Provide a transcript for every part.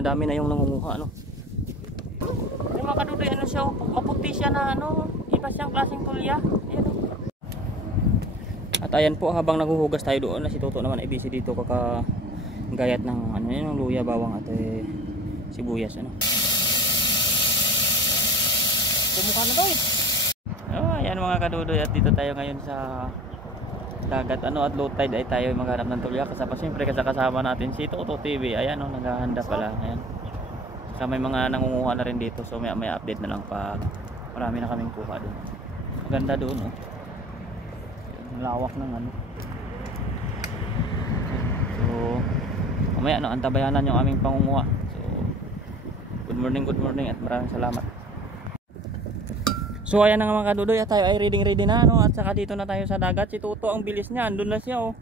dumadami na yung nangunguha, no. Yung mga kadudoy, ano siya, maputi siya na ano, iba siyang klaseng tulya. Ayan, oh. At ayan po, habang naghuhugas tayo doon, na si Toto naman ay busy dito kakagayat ng ano yun, ng luya, bawang at sibuyas, ano. Kumukha na to eh. Oh, ayan mga kadudoy, at dito tayo ngayon sa dagat, ano, at low tide ay tayo maghanap ng tulya. Kasama siyempre kasama natin si Toto TV. Ayan, oh, naghahanda pala. Ayan. So, may mga nangunguha na rin dito, so may update na lang pag marami na kaming kuha doon. Maganda doon, oh. Lawak ng ano. So mamaya, no, antabayanan yung aming pangunguha. So good morning at maraming salamat. So ayan na nga mga kadudoy, at tayo ay ready na, no, at saka dito na tayo sa dagat. Si Toto, ang bilis niya, andun na siya, oh.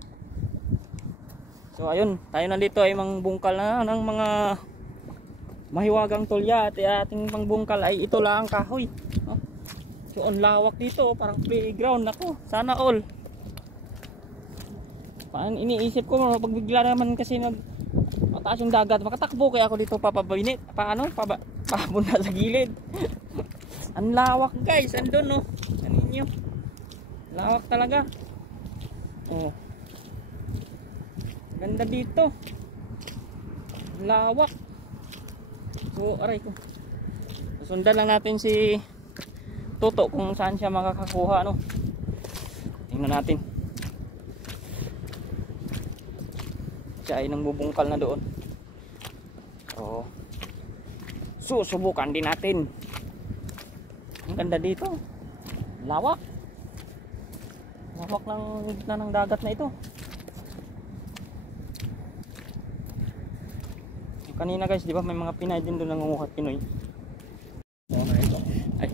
So ayun, tayo nandito ay mangbungkal na ng mga mahiwagang tulya, at ating pangbungkal ay ito lang kahoy, oh. So ang lawak dito, parang playground. Ako, sana all. Paano iniisip ko, pag bigla naman kasi mataas yung dagat, makatakbo kaya ako dito papabinit, papunta sa gilid. Ang lawak guys, andun, no. Ano ninyo, lawak talaga, oh. Ganda dito, lawak. So aray ko, sundan lang natin si Toto kung saan siya makakakuha, no. Tingnan natin. Siya ay nang bubungkal na doon. So susubukan din natin. Ang ganda dito, lawak. Lawak ng gitna ng dagat na ito. Kanina guys, di ba may mga Pinay din doon nangunguha, Pinoy. Ay,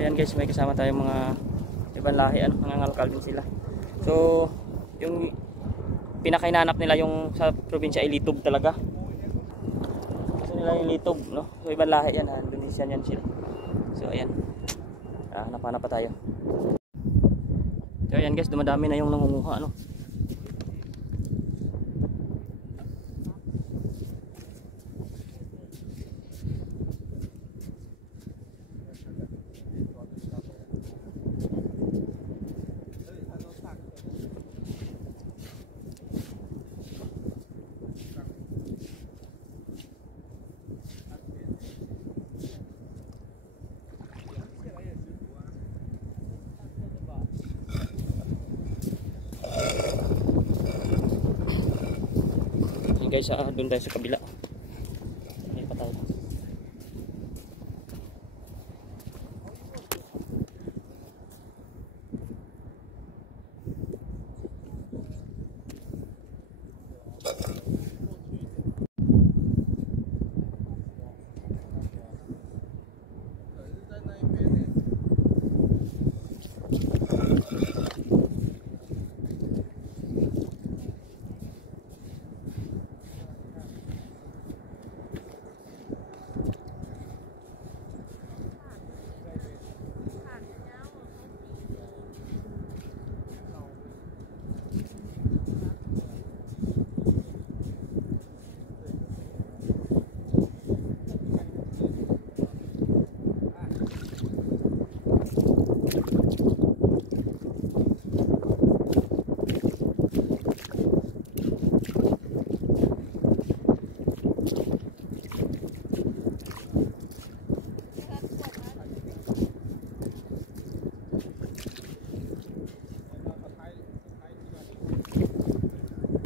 ayan guys, may kasama tayong mga ibang lahi, ano, nangangalkal din sila. So yung pinakainanap nila yung sa probinsya ay litob talaga. Gusto nila yung litob, no? So ibang lahi yan, Indonesian yan sila. So ayan, hanap-hanap pa tayo. So ayan guys, dumadami na yung nangunguha, no? Guys, doon tayo sa kabila. May pa tayo.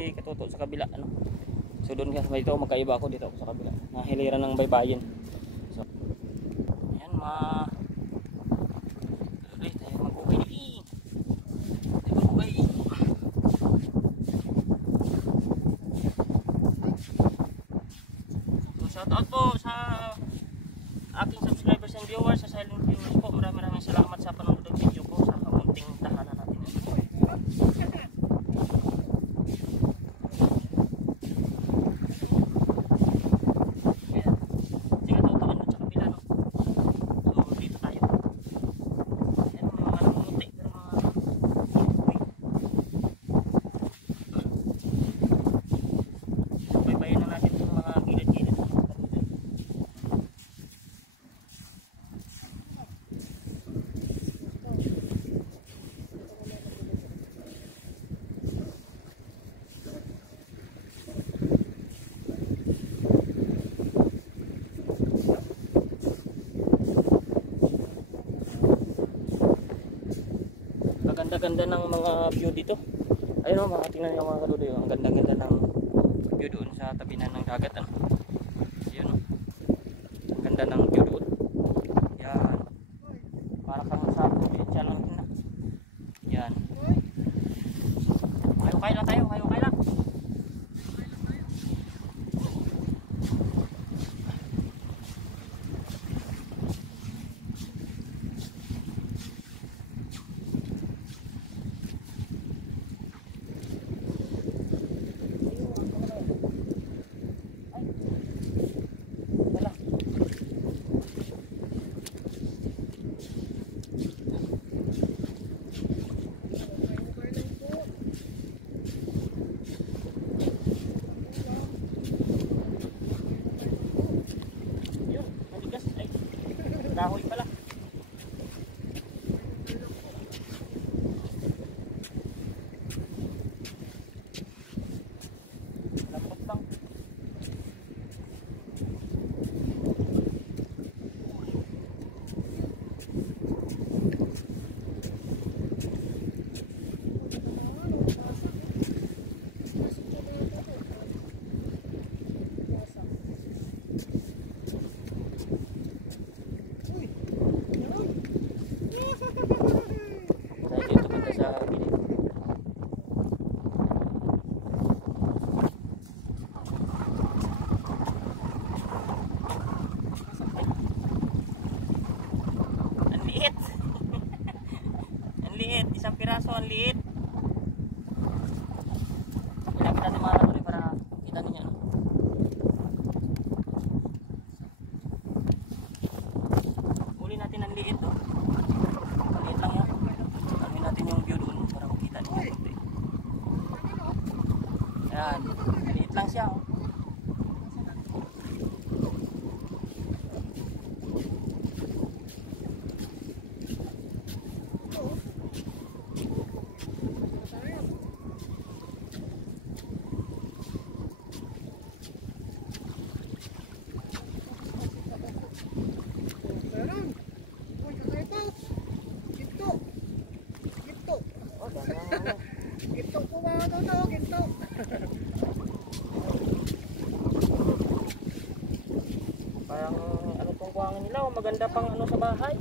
Katuto sa kabila, ano. So doon ka dito, magkaiba ako dito ako sa kabila. Nahiliran ng baybayin. So ayan, ulit tayo mag-uwi. So shout out po sa aking subscribers and viewers, sa silent viewers po. Maraming salamat sa panonood ng video ko sa kamunting tahanan natin. Ganda-ganda ng mga view dito. Ayun o, makatingnan niyo mga kadudoy. Ang ganda-ganda ng view doon sa tabi na ng dagat. Ano? Ayun o. Ang ganda ng view doon. Yan. Para kang sa probinsya lang na. Yan. Kayo lang tayo. Kayo lang. Kahoy pala. Lapot lang. Isang piraso ang liit. Ilapit natin mga kaduloy para kita ninyo. Uli natin ang liit. Maliit lang yan. Alamin natin yung view doon para makita ninyo. Ayan. Maliit lang siya. Ginto po mga toto, ginto. Parang ano pong kuhangin nila, o maganda pang ano sa bahay.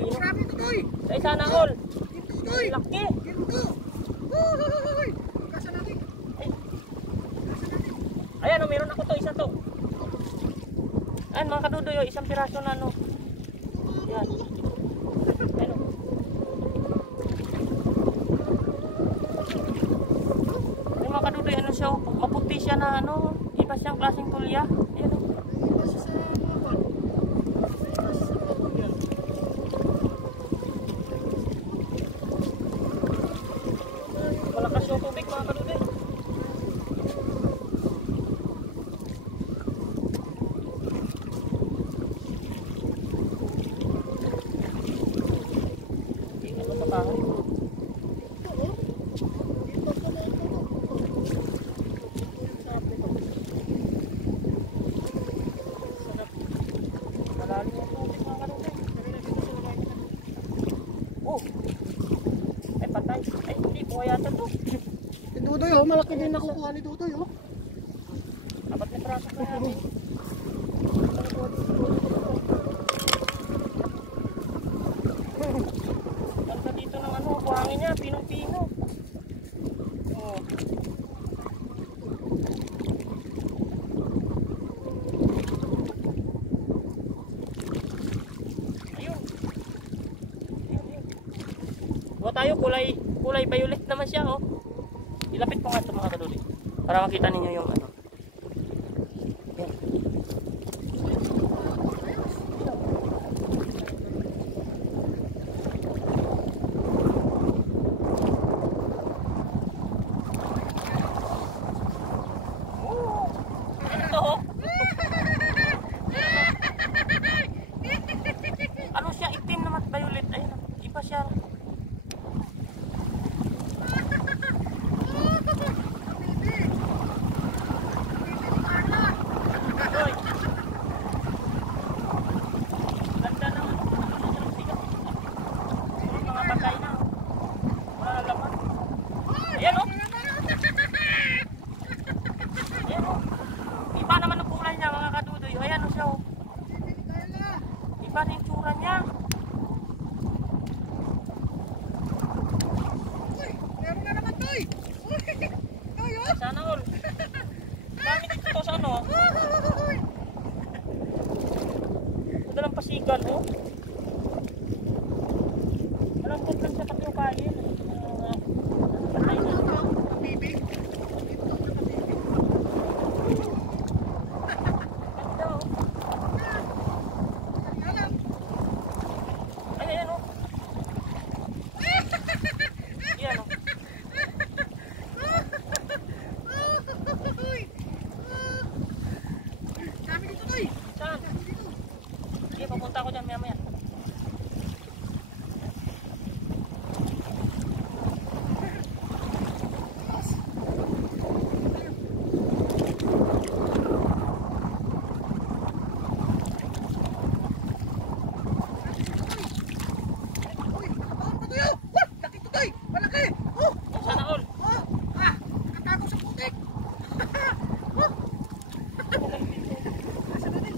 Kuya, grabe ito toy. Sa isa na all. Ginto toy. Laki. Ginto. Kasa natin. Ayan o, meron ako to, isa to. Ayan mga kadudoy, isang piraso na ano. Yan. Ayan o. Ayan mga kadudoy, ano siya, maputi siya na ano, iba siyang klaseng tulya. Ayan o. Malakas yung tubig mga kadudoy. Ay patay. Ay hindi po yata to. Si Dudoy oh, malaki din nakukuha ni Dudoy oh. Apat na praso pa namin. Ganda dito ng ano, buhangin niya, pinong-pino. Oh. Ayun. Buha tayo, kulay violet naman siya oh. Ilapit ko nga ito mga kaduloy para makita ninyo yung ano. Yan. Ano siya, itim naman violet. Ayun, iba siya. Oy. Sugal, oh. Malambot lang siya pati yung kain. Patay na. Bibi. Ganda, oh. Ay, ayan, oh. Yan, oh. Dami dito, Toy. Saan? Sige, papunta ako dyan maya-maya. Uy, taon pa tayo. Wah, laki to, Toy. Malaki. Oh, Sana all. oh. Nakatago sa putik. Oh. Nasa na din.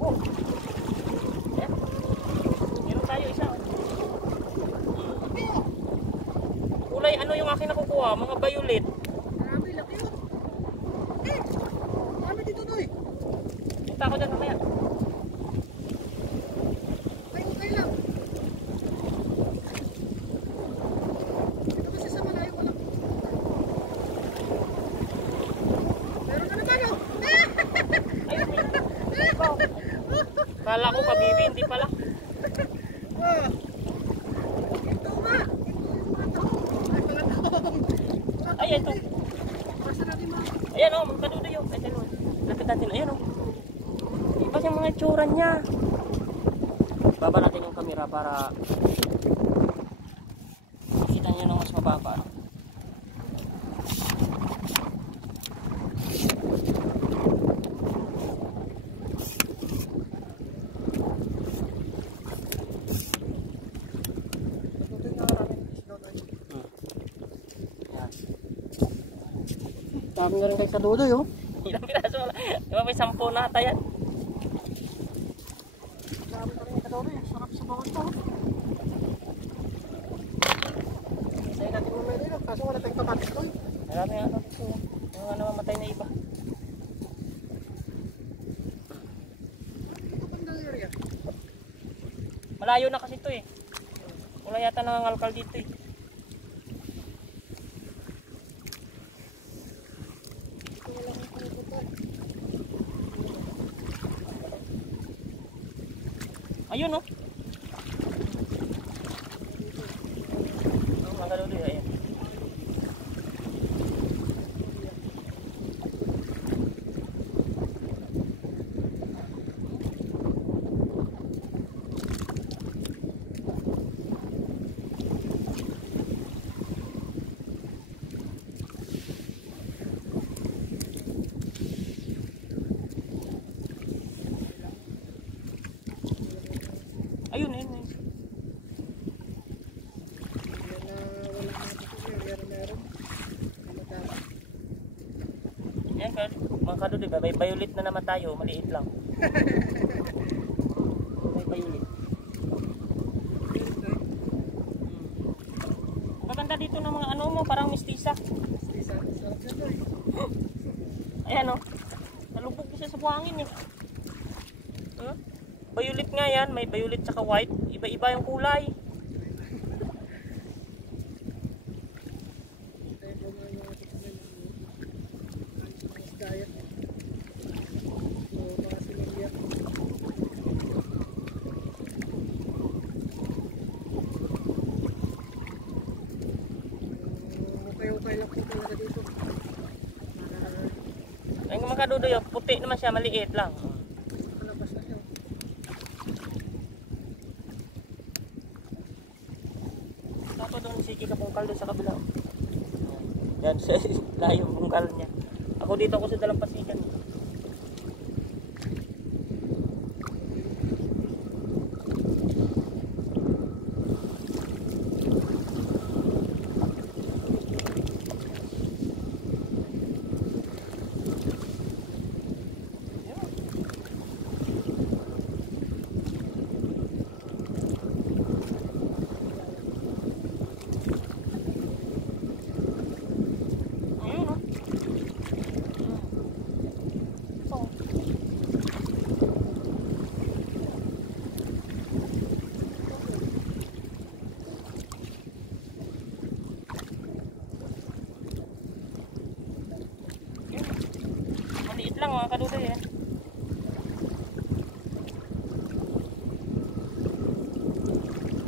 Oh. Ayan. Meron tayo isa, oh. Laki, oh. Kulay ano yung aking nakukuha? Mga violet. Grabe, laki, oh. Eh, dami dito, Toy. Punta ako dyan mamaya. Okay lang. Ito kasi sa malayo ko lang. Meron ka naman, oh. Ayun, may ikaw. Kala ko kabibi, hindi pala. Oh. Ito nga. Ito yung mga taong. Ay, mga taong. Ay, ito. Basta natin mga. Ayan, oh, magkadudo yun. Ay, dalawa. Lapit natin. Ayan, oh. Iba yung mga itsura niya. Baba natin yung camera para makita niyo ng mas mababa. No? Ito yung nakarami. Yan. Dami na rin kayo sa dudoy, oh. Ilang piraso wala. Diba may 10 na ata yan? Dami na rin sa dudoy. Sarap sa bawat to. Sa'yo natin mamaya dito. Kaso wala tayong kamatis, Toy. Marami ano dito. Yung ano mamatay na iba. Ito bandang area. Malayo na kasi ito eh. Wala yata nangangalkal dito eh. Ito wala nang pinupunta. Ayun oh. Mga kadudo ayan. Ayun, ayun, ayun. Yan na wala nang pinupunta. Meron. Ano dami. Yan, mga kadudo, may violet na naman tayo. Maliit lang. May violet. Maganda dito ng mga ano mo, parang mistisa. Sarap yan, Toy. Ayan oh. Nalubog siya sa buhangin eh. Huh? Violet nga yan, may violet tsaka white. Iba-iba yung kulay. Tayo po mga tutunan ng isdayat. So, mga sinilya. Okay lang po talaga dito. Para Ayun mga kadudo yun, puti naman siya, maliit lang. makalabas na yun. Tapos doon si Kika Pungkal doon sa kabila. Yan sa layo bungkal niya. Ako dito ako sa Dalampasigan. Ayun oh. mga kadudoy eh.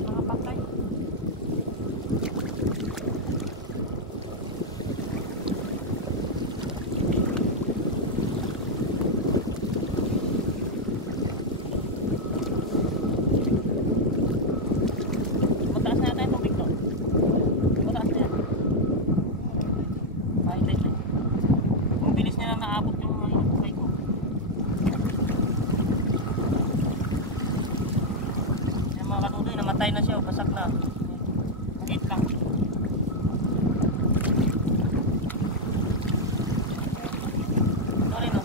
Mga patay. Mataas na yata yung tubig, no? Mataas na yan. Ay, tayo. Ang bilis niya na naabot yung hukay ko. Yan mga kadudoy, namatay na siya, basak na. Maliit lang. Sorry no,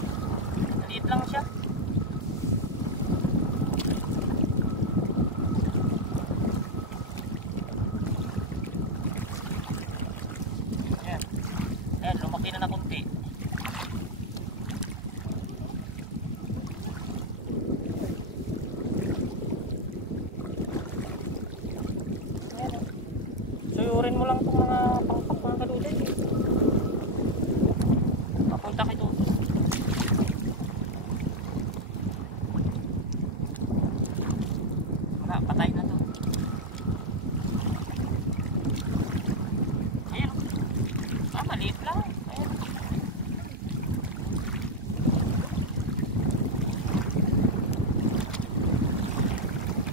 maliit lang siya. Ayan. Ayan, lumaki na kunti. Suyurin mo lang itong mga pangpak mga kadudoy. Papunta kay Toto. Wala, patay na to. Ayan. Maliit lang. Ayan.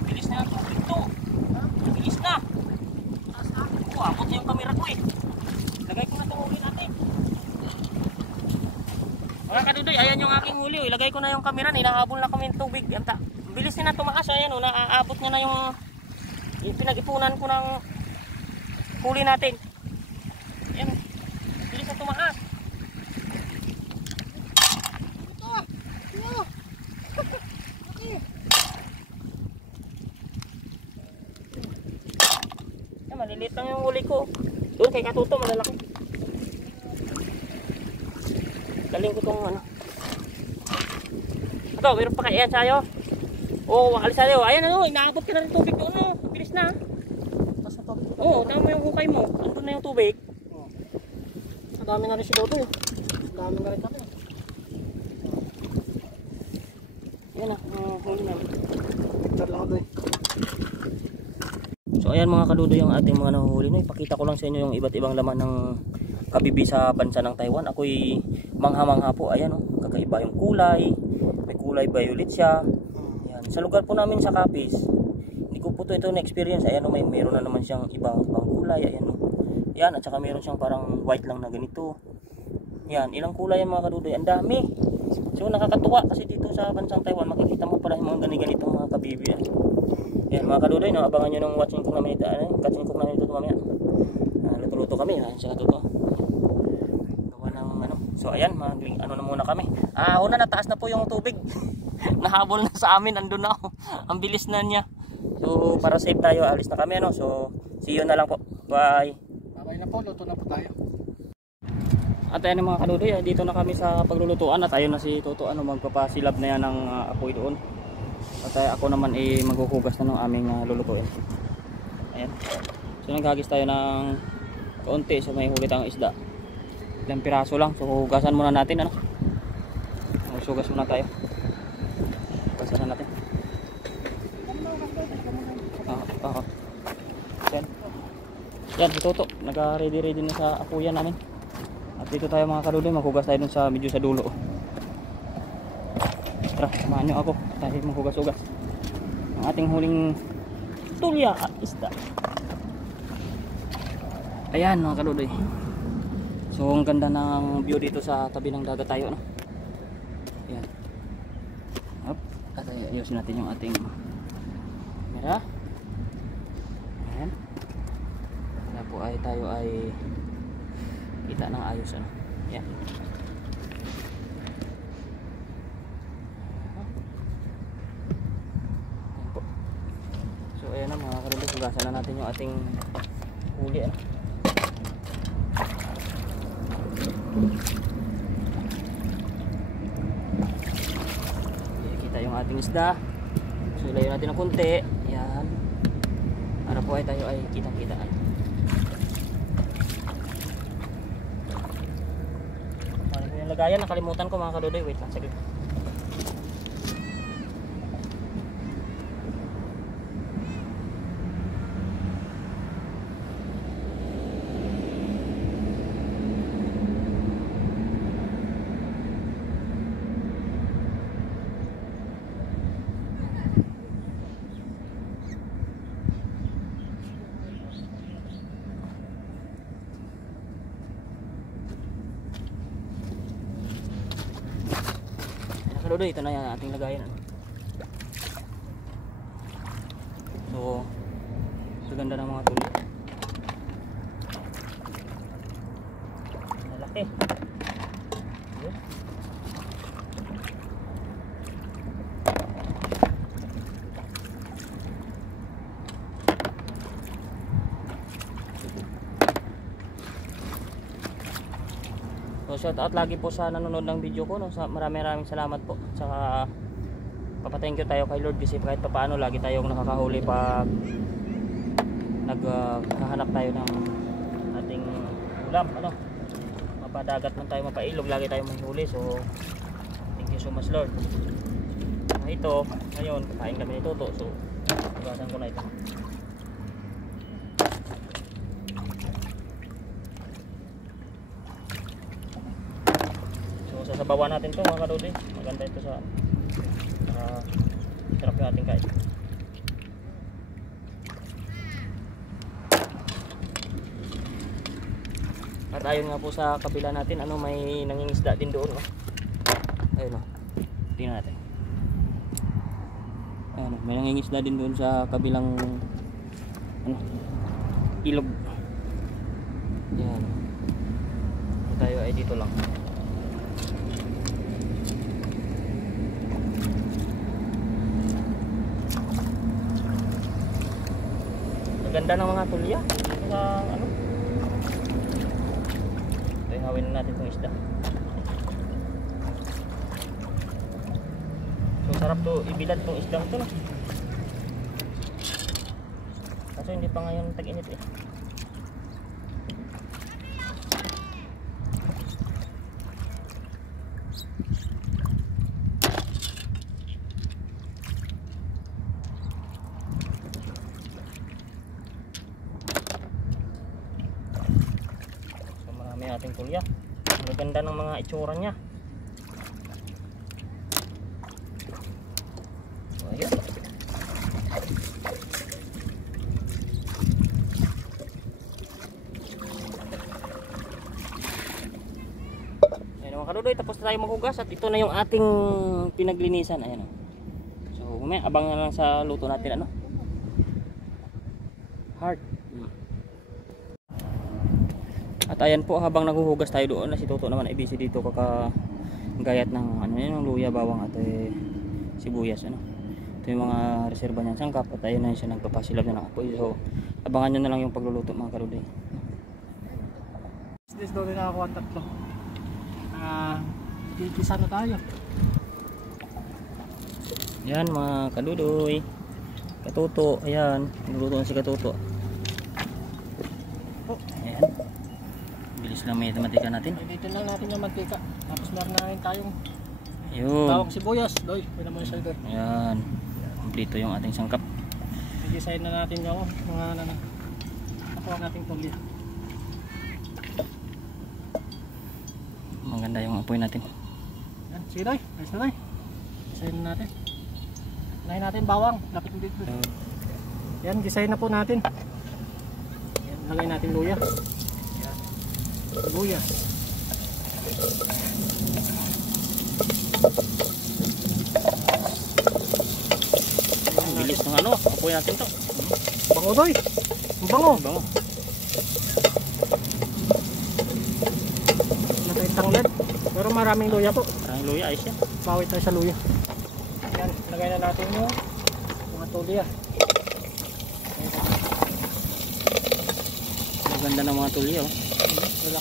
Bilis na ang tubig to. Bilis na. Abot na yung camera ko eh. Lagay ko na itong huli natin. Mga kadudoy, ayan yung aking huli. Ilagay ko na yung camera. Hinahabol na kami ng tubig. Bilis na tumaas. Ayan o, naaabot niya na yung pinag-ipunan ko ng huli natin. Ayan. Bilis na tumaas. Maliliit lang yung huli ko. Doon kay Katuto, malalaki. Galing ko itong ano. Ito, meron pa kaya sa'yo. Oo, alis sa'yo. Ayan ano, inaabot ka na rin tubig doon. No? Bilis na. Oo, tama yung hukay mo. Andun na yung tubig. Ang dami na rin si Dodo eh. Ang dami na rin kami. Yan na, huli namin. Diyan lang ako eh. So ayan mga kadudoy yung ating mga nahuhuli. No? Ipakita ko lang sa inyo yung iba't ibang laman ng kabibi sa bansa ng Taiwan. Ako'y mangha-mangha po. Ayan oh, kakaiba yung kulay. May kulay violet siya. Ayan. Sa lugar po namin sa Capiz, hindi ko po ito na-experience. Ayan oh, meron na naman siyang ibang kulay. Ayan oh. Ayan, at saka meron siyang parang white lang na ganito. Ayan, ilang kulay yung mga kadudoy. Ang dami. So nakakatuwa kasi dito sa bansang Taiwan makikita mo pala yung mga ganitong mga kabibi. Yan mga kadudoy, no? Abangan nyo ng watching cook namin ito. Catching cook namin ito mamaya. Luto-luto kami. Ayan siya katuto. Gawa ng ano. So ayan, ano na muna kami. Una nataas na po yung tubig. Nahabol na sa amin. Andun na ako. Ang bilis na niya. So para safe tayo, alis na kami. Ano? So see you na lang po. Bye. Babay na po, luto na po tayo. At ayan mga kadudoy, dito na kami sa paglulutuan. At ayun na si Toto. Magpapasilab na yan ng apoy doon. At ako naman maghuhugas na ng aming lulutuin. Ayan. So naghagis tayo ng kaunti. So may huli tayong isda. Ilang piraso lang. So hugasan muna natin. Ano? Magsugas muna tayo. Hugasan na natin. Yan. Yan si Toto. Nag-ready na sa apuyan namin. At dito tayo mga kadudoy. Maghugas tayo dun sa medyo sa dulo. Tara, samahan nyo ako tayo maghugas-hugas ang ating huling tulya at isda. Ayan mga kadudoy. So ang ganda ng view dito sa tabi ng dagat tayo, no? Ayan. Up. At ayusin natin yung ating camera. Ayan. Kaya po ay tayo ay kita ng ayos, ano? Ayan. Ayan na mga kadudoy, hugasan na natin yung ating huli. Ano? Kita yung ating isda. So ilayo natin ng konti. Ayan. Para po ay tayo ay kitang-kitaan. Para po yan lagayan. Nakalimutan ko mga kadudoy. Wait lang, saglit. Kadudoy, ito na yung ating lagayan. So, ito ganda ng mga tuloy. Malaki. Yun. So shout out lagi po sa nanonood ng video ko, no? Maraming salamat po. Saka thank you tayo kay Lord kasi kahit paano lagi tayong nakakahuli pag naghahanap tayo ng ating ulam, ano? Mapadagat man tayo, mapailog, lagi tayong manghuli. So thank you so much Lord. Ito, ngayon kakain kami ni Toto. So iwasan ko na ito. Sasabawan natin to mga kadudoy. Maganda ito sa sarap yung ating kain. At ayun nga po sa kabila natin, ano, may nangingisda din doon, no? Ayun, no? Tingnan natin. Ayun, may nangingisda din doon sa kabilang ano, ilog. Yan. Tayo ay dito lang. Ganda ng mga tulya sa ano. So, ihawin na natin itong isda. So sarap to ibilad itong isdang ito, no? Kaso hindi pa ngayon tag-init eh. Ating tulya. Ang ganda ng mga itsura niya. So, ayun. Ayun mga kadudoy, tapos na tayo maghugas at ito na yung ating pinaglinisan. Ayan. So, mamaya abang na lang sa luto natin, ano? Heart. At ayan po, habang naghuhugas tayo doon, na si Toto naman ay busy dito kakagayat ng ano yun, luya, bawang at sibuyas, ano. Ito yung mga reserba niyang sangkap at ayun na siya nagpapasilab na ng apoy. So abangan nyo na lang yung pagluluto mga kadudoy. This daw din nakakuha ang tatlo. Kikisa na tayo. Yan mga kadudoy, Katuto, ayan, nagluto si Katuto. Ayan, bilis lang may mantika natin. Dito lang natin yung mantika. Tapos meron na rin tayong yun, tawag sibuyas. Doy, pwede mo siya doy. ayan, kumplito yung ating sangkap. I-design na natin yung mga nakuha nating tulya. Maganda yung apoy natin. Yan, sige doy, ayos na doy. Design na natin. Unahin natin bawang, lapit dito. Yan, design na po natin. Yan, lagay natin luya. Yan, luya. Ang bilis ng ano, apoy natin to. Bango doy, bango. Bango. Lagay tanglad, pero maraming luya po. Ang luya, ayos yan. Bawit tayo sa luya. Yan, lagay na natin yung mga tulya. Maganda ng mga tulya, oh.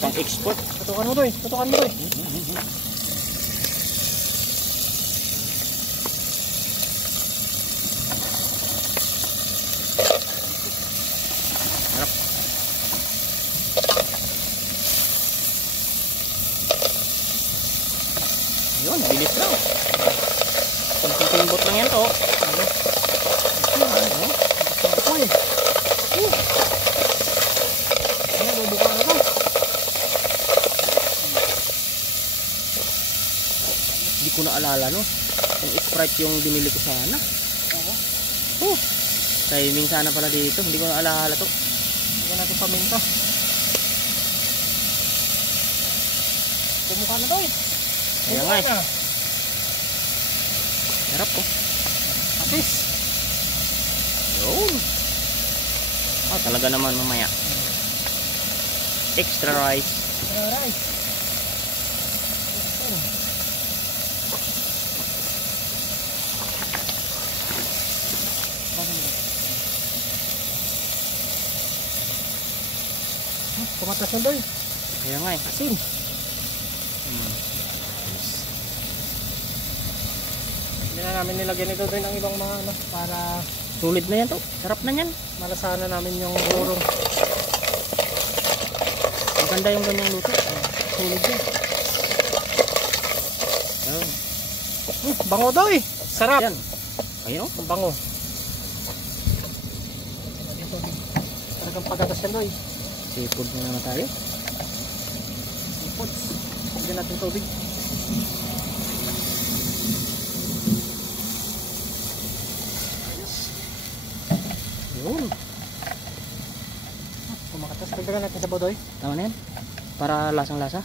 Pang export. Tutukan mo doy, tutukan mo doy. Harap. Ayun, bilis lang. Kunting timbot lang yan to. Ano? Ano? Ako eh. Ano, bubuka na to. Hindi ko na alala no. Yung Sprite yung binili ko sana. Oo. Timing sana pala dito. Hindi ko na alala to. Lagyan natin paminta. Bumukha na to eh. Kaya nga eh. Harap ko. Atis. Yun. Talaga naman mamaya. Extra rice. Alright. Kumatas na doy. Kaya nga eh. Asin. Hindi na namin nilagyan ito doy ng ibang mga ano para Sulit na yan to. Sarap na yan. malasahan na namin yung urong. Maganda yung ganyang luto. Sulit yan. Ayun. Bango doy. Sarap. Yan. Ayun o. Ang bango. Talagang pagatas yan doy. Seafood na naman tayo. Seafood. Bigyan natin tubig. Yun. Kumakatas. Dagdagan natin sa bodoy. Tama na yan. Para lasang-lasa.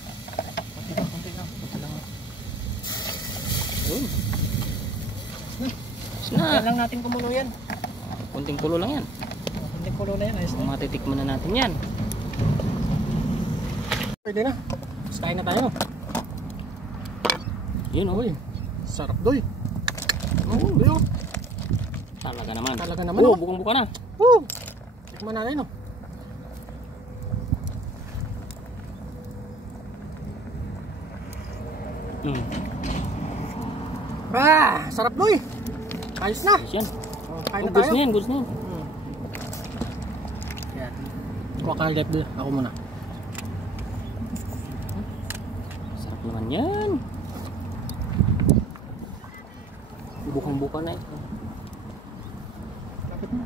Konti na, konti na. Konti lang. Yun. Ayos na. Kaya lang natin kumulo yan. Kunting kulo lang yan. Konting kulo na yan. Ayos na. Matitikman na natin yan. Pwede na. Tapos kain na tayo. Yun o. Uy. Sarap doy. Oo, doy. Talaga naman. Talaga naman, Oo, oh. bukang-buka na. Woo! Tikman natin oh. Sarap doy. Ayos na. Ayos yan. Oh, kain na Goods tayo. na yan, goods na yan. Yan. Kuha ka left doy. Ako muna. Sarap naman yan. Bukang-buka na ito. Kapit mo.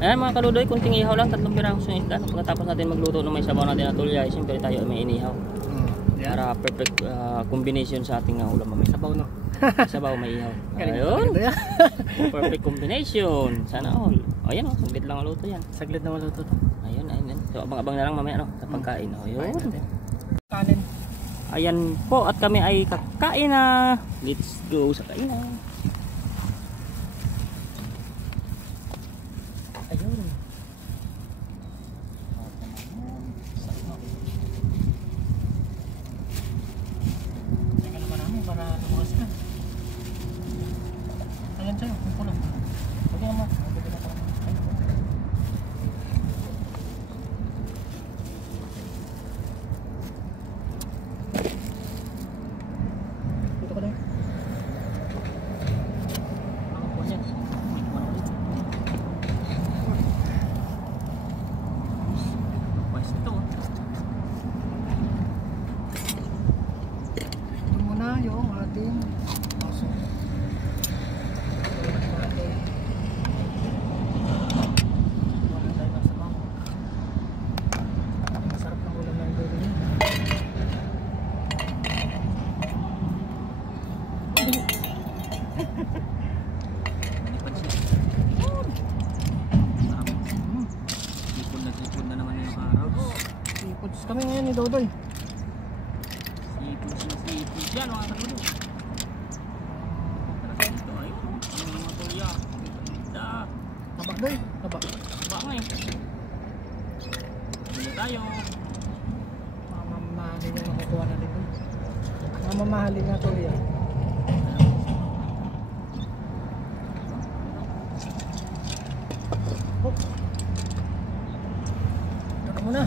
Ayan mga kaludoy, kunting ihaw lang, 3 pirasong isda. Pagkatapos natin magluto ng may sabaw natin na tulyay, siyempre tayo ay may inihaw. Yan. Para perfect combination sa ating ulam mamaya. Sabaw no. Sabaw may ihaw. Galing Ayun, na yan. perfect combination. Sana all. Ayan o, saglit lang ang luto yan. Saglit na maluto to. Ayun, ayun. So abang-abang na lang mamaya no, sa pagkain. Ayun. Kanin. Ayan po, at kami ay kakain na. Let's go sa kainan. Ayun. Teka naman namin para lumakas ka. Ayan sa'yo, yung pulo. Pwede naman. Pwede na parang. Dito ka na. Ang buwan yan. Pwes ito. Ito muna yung ating aso. Wala tayo nasa bang. Masarap ng ulam ng dulo niya. Sipon na naman yung araw. Seafoods kami ngayon ni Dodoy. Sipon yan mga kaludoy. Tara dito, ayun. Ang mga tulya. Ganda. Taba doy. Taba. Ba nga eh. Hindi tayo. Mamamahalin yung makukuha natin doon. Mamamahalin na to yan. Oh. Ito ka muna.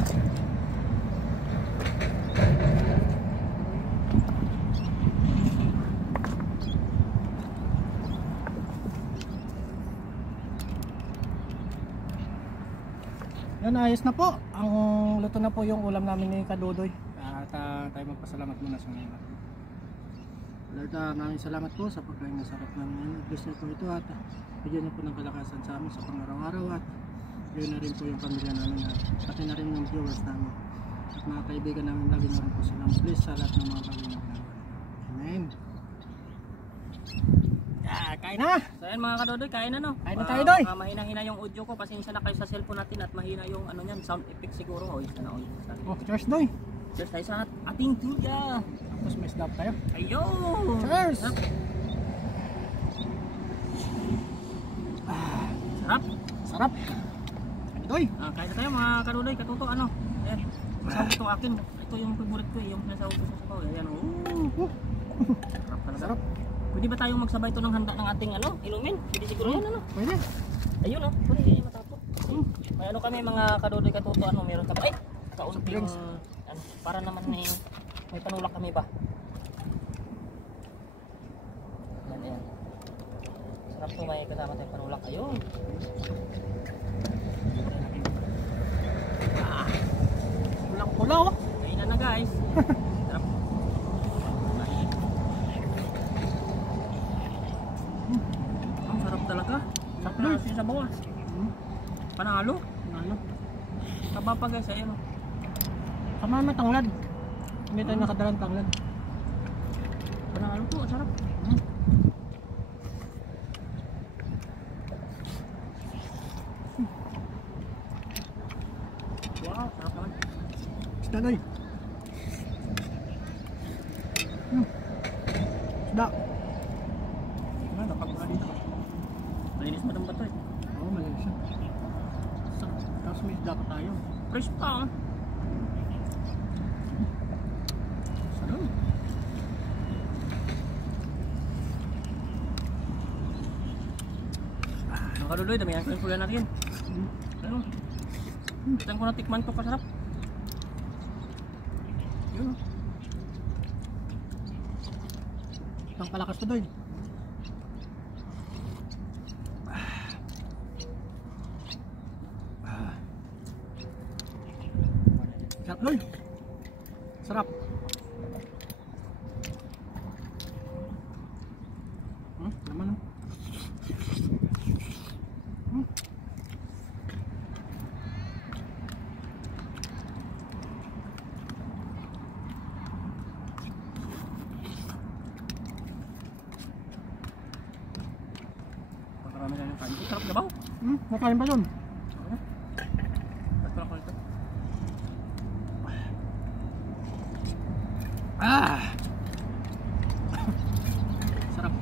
Yan, ayos na po. Ang luto na po yung ulam namin ni Kadudoy. At tayo magpasalamat muna sa mga Lord, maraming salamat po sa pagkain na sarap namin ngayon. Bless niyo po ito at bigyan niyo po ng kalakasan sa amin sa pang-araw-araw at bigyan na rin po yung pamilya namin at pati na rin yung viewers namin at mga kaibigan namin. Lagi na rin po silang bless sa lahat ng mga bagay na ginagawa. Amen. Kain na! So ayan mga kadodoy, kain na no? Kain na tayo, Doy! Mahina-hina yung audio ko, pasensya na kayo sa cellphone natin at mahina yung ano niyan, sound effect siguro. O, isa na o. Oh, cheers, Doy! Cheers tayo sa ating tuya! Tapos may stop tayo. Ayun! Cheers! Sarap! Sarap! Doy! Kain na tayo mga kadodoy, katuto ano? Ayan, masawag ito akin. Ito yung favorite ko eh, yung nasawag ko sa sabaw. Ayan o. Sarap talaga. Sarap! Pwede ba tayong magsabay ito ng handa ng ating ano, inumin? Pwede siguro yan ano? Pwede! Ayun oh, pwede yan matapos. May ano kami mga kadodoy katuto, ano, meron kami. Ay! Kaunting, ano, para naman may panulak kami ba? Yan. Sarap to, may kasama tayong panulak. Ayun. Pulang-pulaw! Kainan na guys. Sarap. Ang sarap talaga. Sarap na kasi sa bawas. Panalo. Ano? Taba pa guys, ayun oh. Kamama tanglad. Hindi tayo nakadalang tanglad. Panalo to, sarap. Wow, sarap naman. Isda, Doy! Isda! Ano, kapag muna dito. Malinis mo itong bato eh. Oo, malinis siya. Sarap. Tapos may isda pa tayo. Fresh pa oh. Sarap. Mga kaduloy, damihan ko yung pula natin. Ano? Kitang ko natikman to, kasarap. Yun. Ang palakas to, Doy. Sarap, Doy. Sarap. Naman oh. Makarami na yung kain. Sarap na ba? Makain pa doon. Ba't ko ito? Sarap.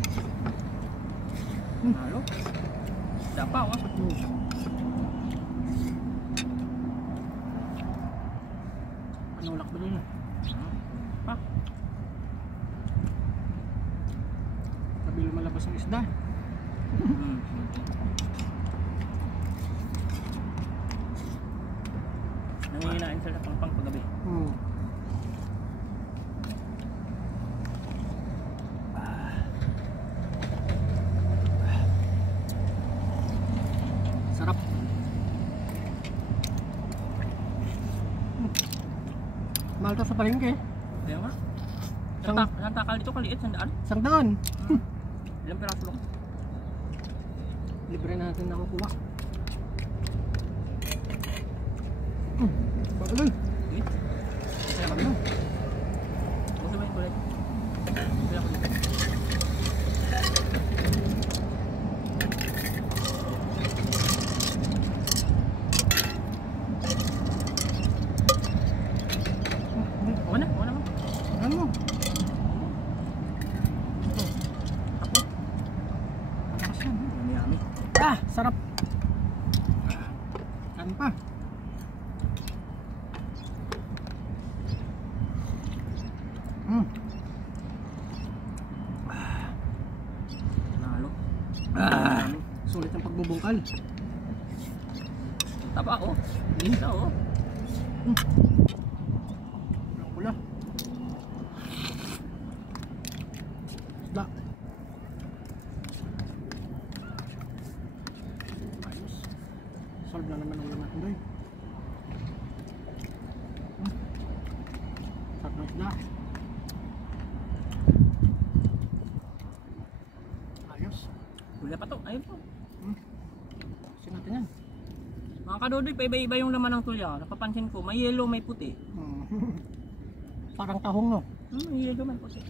Halo? Dapa oh. Panulak ba doon? Pa? Sabi lumalabas ang isda. Nangihinain sila sa pangpang paggabi. Sarap. Mahal to sa palengke. Kaya nga. Sang- Ang takal dito kaliit, sandaan. Sangdaan. Ilang piraso lang. Libre na natin nakukuha. Pagkaloy. Wait. Kaya ba ito? Gusto ba yung kulay? Kaya ko dito. Wala mo. Ano mo? Malakas yan. Yummy. Sarap. Kan pa. Nalo. Sulit ang pagbubungkal. Taba oh. Isa oh. Pula. Isda. Ayos. Solve na naman ulam natin doy. Sarap Na. Ayos. Wala pa to. Ayun po. Ayusin natin yan. Mga kadodoy, paiba-iba yung laman ng tulya. Napapansin ko, may yellow, may puti. Parang tahong, no? May yellow, may puti.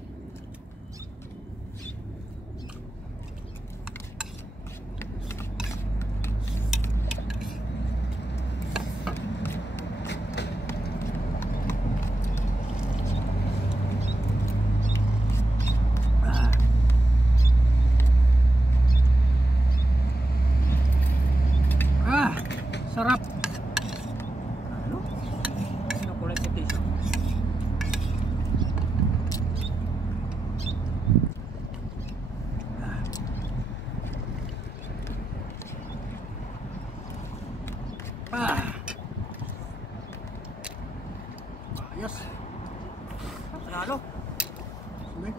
Sarap. Ano? Ano kulay puti siya? Ayos. Panalo. Sige.